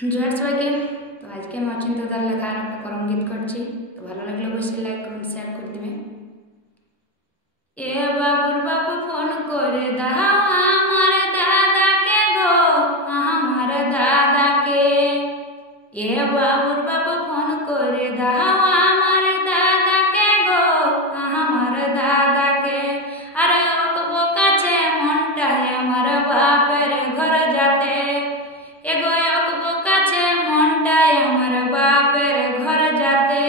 জোহার সবাইকে। তো আজকে আমি অচিন্ত দার লেখা আর একটা করম গীত করছি। তো ভালো লাগলে অবশ্যই লাইক করুন, শেয়ার করে দিবেন। এ বাবুর বাবু ফোন করে দাও আমার দাদাকে গো, আমার দাদাকে। এ বাবুর বাবু ফোন করে দাও আমার দাদাকে গো, আমার দাদাকে। আরে ওকবো কাছে মনটায় আমার বাপের ঘর যাতে। এগো ওকবো কাছে মনটায় আমার বাপের ঘর যাতে।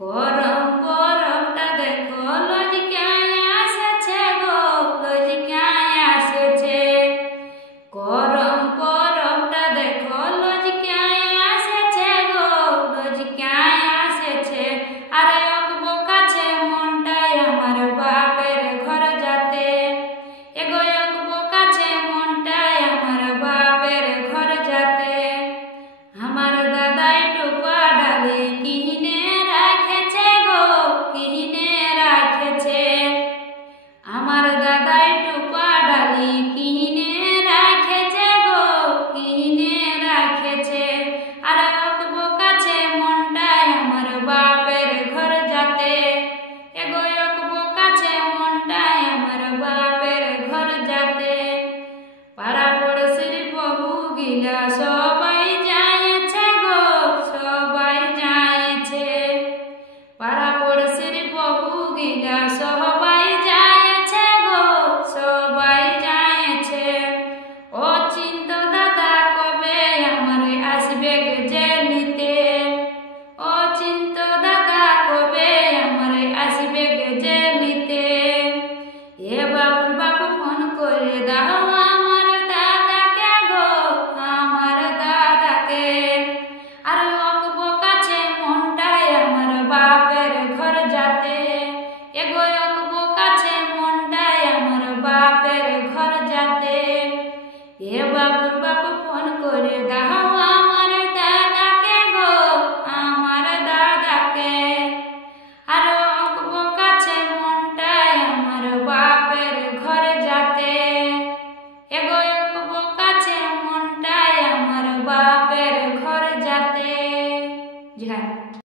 করম পরবটা দেখো লজিকায় আসেছে গো, লজিকায় আসেছে। করম পরবটা দেখো লজিকায় আসেছে গো, লজিকায় আসেছে। আরে ওকবো কাছে মনটায় আমার বাপের ঘর যাতে। এগো ওকবো কাছে মনটায় আমার বাপের ঘর যাতে। আমার দাদাই টুপা ডালে কিনে রাখেছে গো, কিনে রাখেছে। আমার দাদাই টুপা ডালি কিনে রাখেছে গো, কিনে রাখেছে। আর ওকবো কাছে মনটায় আমার বাপের ঘর যাতে। এগো ওকবো কাছে মনটায় আমার বাপের ঘর যাতে। পাড়া পড়শির বহু গিলা সব